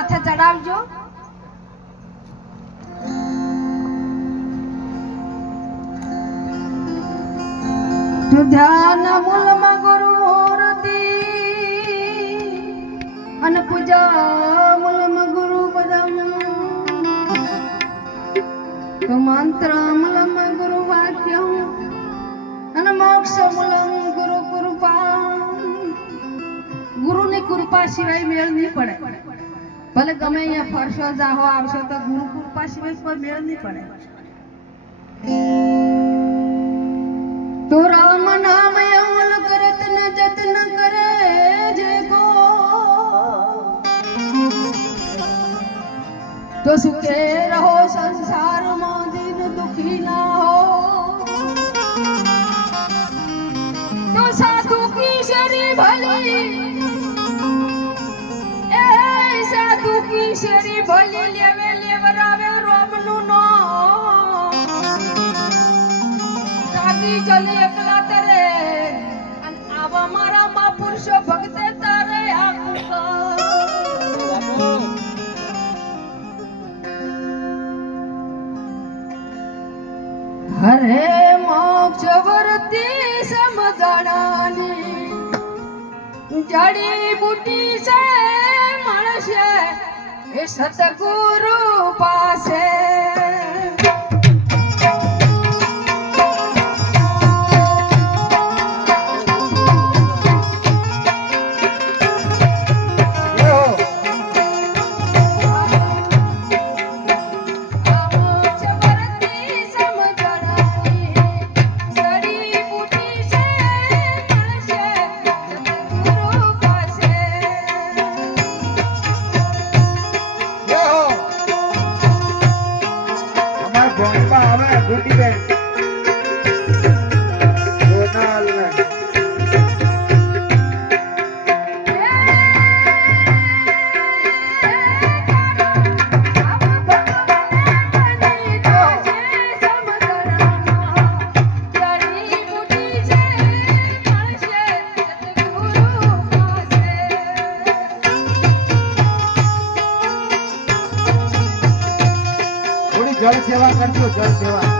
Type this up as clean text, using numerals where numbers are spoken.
માથે ચડાવજો. ધ્યાન મૂલમાં ગુરુ મૂર્તિ અને પૂજા મૂલમાં ગુરુ પદમ તો મંત્ર મૂલમાં ગુરુ વાક્યમ અને મોક્ષ મૂલમ ગુરુ કૃપા. ગુરુની કૃપા સિવાય મેળ નહીં પડે. ભલે ગમે અહીંયા ફરશો જાહો આવશો તો ગુરુ કૃપા સિવાય કોઈ મેળ નહીં પડે. તો રામ નામ અમલ કરત ન જતન કરે જે કો તો સુખે રહો સંસારમાં દિન દુખી ના હો. તો સાધુ કી શરી ભલી એ સાધુ કી શરી ભલી લેવે લેવરાવે રોમનું નો ચલે એકલા તરે અને આવા મારા મહાપુરુષો ભક્તે તારે હરે મોક્ષ વર્તી સમજણાની જડી બુટી છે મળશે એ સતગુરુ પાસે. જળ સેવા કરજો, જળ સેવા.